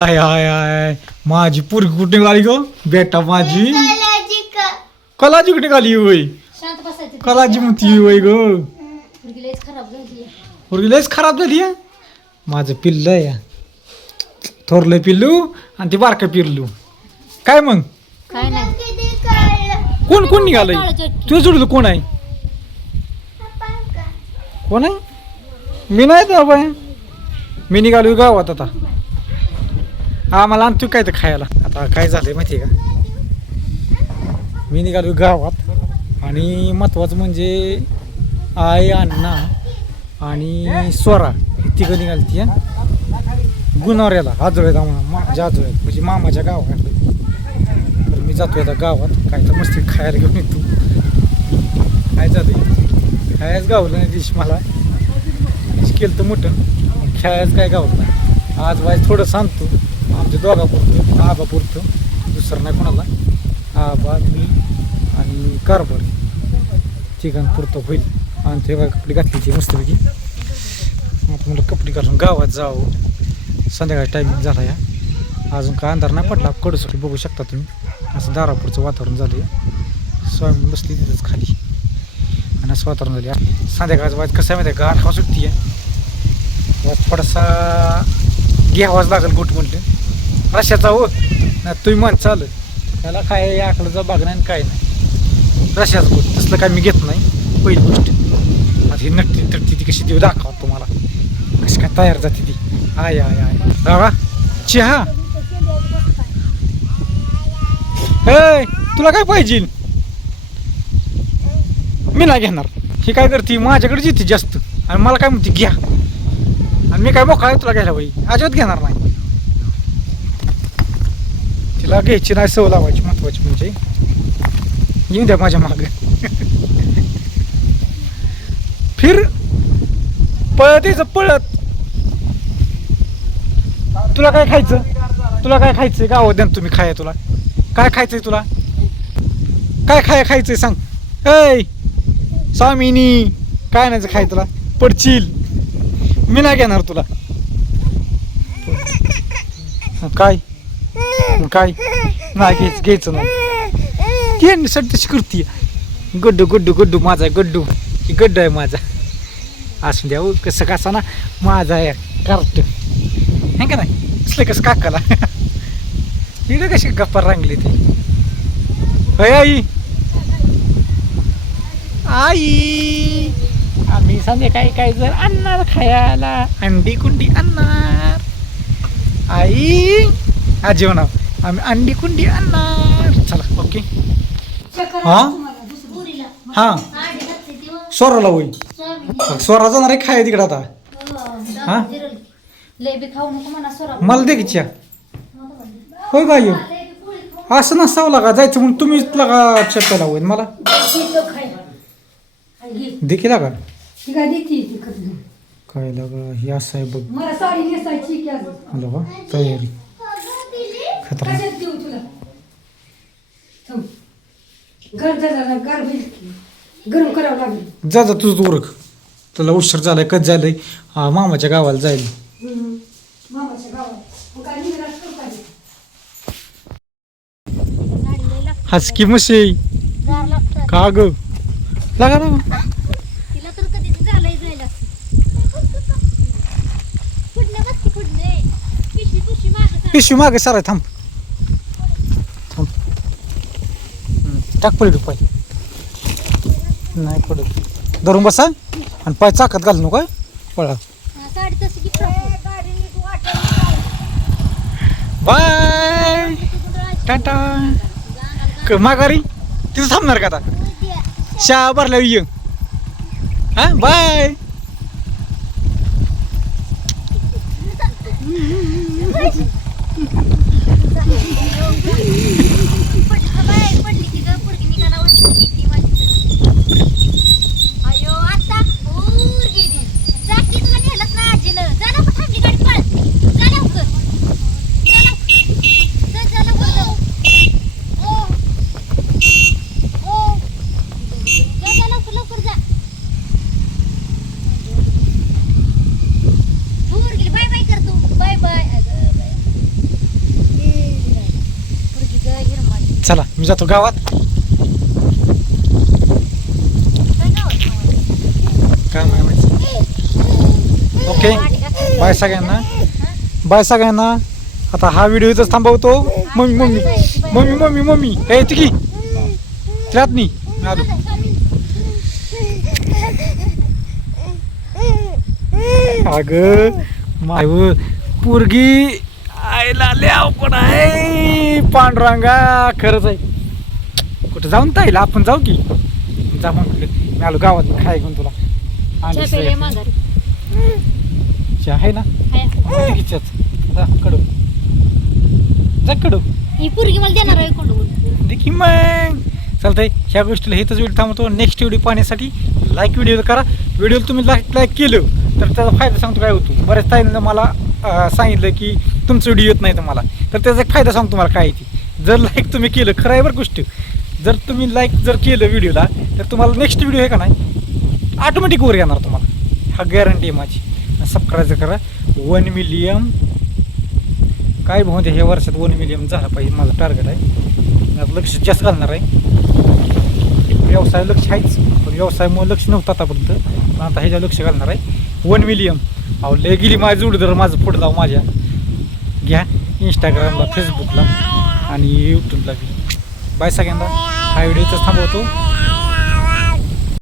हाय हाय हाय माझी पोरगी कुठे निघाली ग बेटा माझी कलाजी कुठे निघाली होय शांत बसायचं. कलाजी म्हणती होय ग पोरगी लयच खराब झाली. पोरगी लयच खराब झाली आहे माझं पिल्लू आहे थोरलं पिल्लू आणि ती बारकं पिल्लू काय मग काय नाही. कोण कोण निघालंय तुझं जोडलं कोण आहे कोण आहे मी नाही तर बाय मी निघालो गावात आता आम्हाला आणतो काय तर खायला आता काय झालंय माहिती आहे का मी निघालो गावात आणि महत्त्वाचं म्हणजे आई अण्णा आणि स्वरा ही तिघं निघाली ती गुणवऱ्याला आजोळ्यात माझ्या आजोळ्यात म्हणजे मामाच्या गावात तर मी जातोय आता गावात काय तर मस्ती खायला घेऊन येतो काय झालंय खायच गावलं नाही दिश मला केलं तर मोठं खेळायच काय गावलं नाही आज वाज थोडं सांगतो आमच्या दोघापुरतं आबापुरतं दुसरं नाही कोणाला आबा मी आणि कारभार तिघांपुरतं होईल आणि ते कपडे घातली ती मस्तपैकी आता मला कपडे घालून गावात जावं संध्याकाळी टायमिंग झाला या अजून काय अंधार नाही पडला कडूसाठी बघू शकता तुम्ही असं दारापूरचं वातावरण झालं आहे स्वामी बसली तिथंच खाली आणि असं वातावरण झालं संध्याकाळचं वाज कसं आहे माहिती आहे गार हवा सुटती आहे वाज थोडासा घ्यावाच लागेल गोट म्हटलं रश्याचा हो ना तुम्ही मन चाल त्याला काय आकलं बाग नाही काय नाही रश्याचा गोट तसलं काय मी घेत नाही पहिली गोष्ट आता ही नटती तटती ती कशी देऊ दाखवा तुम्हाला कशी काय तयार जाते ती आय आय आय बाबा चहा हे तुला काय पाहिजे मी नाही घेणार ही काय करते माझ्याकडे येते जास्त आणि मला काय म्हणते घ्या आणि मी काय मोकळा तुला घ्यायला पाहिजे अजिबात घेणार नाही तिला घ्यायची नाही सवय लावायची महत्वाची म्हणजे येऊन द्या माझ्या मागे फिर पळत यायचं पळत तुला काय खायचंय गावात द्या तुम्ही खाया तुला काय खायचंय तुला काय खायचंय सांग ऐ स्वामिनी काय नाही खाय तुला पडशील मी नाही घेणार तुला काय काय नाही घ्यायचं नाही घे सड तशी करते गड्डू गड्डू गड्डू माझा आहे गड्डू ही गड्डू आहे माझा असून द्या कसं कसा ना माझा आहे कार्ट हे का नाही असलं कसं काकाला इकडे कशी गप्पा रांगली ती होय आई आई आम्ही संध्याकाळी काय जर आणणार खायला अंडी कुंडी आणणार आई आजी म्हणाव आम्ही अंडी कुंडी आणणार चला ओके हा हा स्वराला होई स्वरा जाणार आहे खाय तिकडे आता हा मला दे की चहा होय बाई असं नसावं लागा जायचं म्हणून तुम्ही लागा चक्काला होईल मला देखील का काय लागा हे असं आहे बघ हॅलो का तयारी खतरा गरम करावं लागेल जा तुझं उरक तुला उशीर झालाय कच झालंय मामाच्या गावाला जाईल मामाच्या गावात हसकी मशी का ग लागा ना तिला तर कधी झालंय जायला पिशवी मागे सर थांब थांब टाक पडली पाय नाही पडत धरून बसा आणि पाय चाकात घाल नको काय पळा साडी तशी की बाय टाटा माघारी तिथं थांबणार का आता शाळा भरल्या ये हा बाय अयो आता पूर गेली जाकी तुला नेलत ना आजीनं जा ना थांबली गाडी पळ जा लवकर जा लवकर ओ ओ जा लवकर जा पूर गेली बाय बाय कर तू बाय बाय चला मी जातो गावात. काम आहे माझं. ओके बाय सगळ्यांना. बाय सगळ्यांना. आता हा व्हिडिओ इथंच थांबवतो. Mummy mummy mummy mummy mummy हे तिकी त्यात नाही मी आलो. अगं माय पोरगी आईला लय अवघड आहे पांडुरंगा. खरंच आहे. कुठं जाऊन ताईला आपण जाऊ की जा म्हटलं. मी आलो गावात खाय घेऊन तुला. आणि चहा आहे ना तिकीच्याच जा कडू जा कडू ही पोरगी मला देणार आहे कोण देखी मग चालतंय. ह्या गोष्टीला हेच व्हिडिओ थांबवतो. नेक्स्ट व्हिडिओ पाहण्यासाठी लाईक व्हिडिओ करा. व्हिडिओ तुम्ही लाईक केलं तर त्याचा फायदा सांगतो काय होतो. बऱ्याच ताईंना मला सांगितलं की तुमचं व्हिडिओ येत नाही तुम्हाला, तर त्याचा एक फायदा सांगतो तुम्हाला काय ती. जर लाईक तुम्ही केलं खरं आहे बरं गोष्ट. जर तुम्ही लाईक जर केलं व्हिडिओला तर तुम्हाला नेक्स्ट व्हिडिओ आहे का नाही ऑटोमॅटिक वर येणार तुम्हाला. हा गॅरंटी आहे माझी. सबस्क्राईब करा. 1 मिलियन काय बहुते ह्या वर्षात 1 मिलियन झाला पाहिजे माझं टार्गेट आहे. आता लक्ष जास्त घालणार आहे. व्यवसाय लक्ष आहेच पण व्यवसायामुळे लक्ष नव्हतं आतापर्यंत, पण आता ह्याच्या लक्ष घालणार आहे. 1 मिलियन अहो लय गेली माझी जोडीदार माझं पुढं जाऊ माझ्या. घ्या इंस्टाग्रामला फेसबुकला आणि यूट्यूबला बी. बाय सगळ्यांना. हा व्हिडिओ इथंच थांबवतो.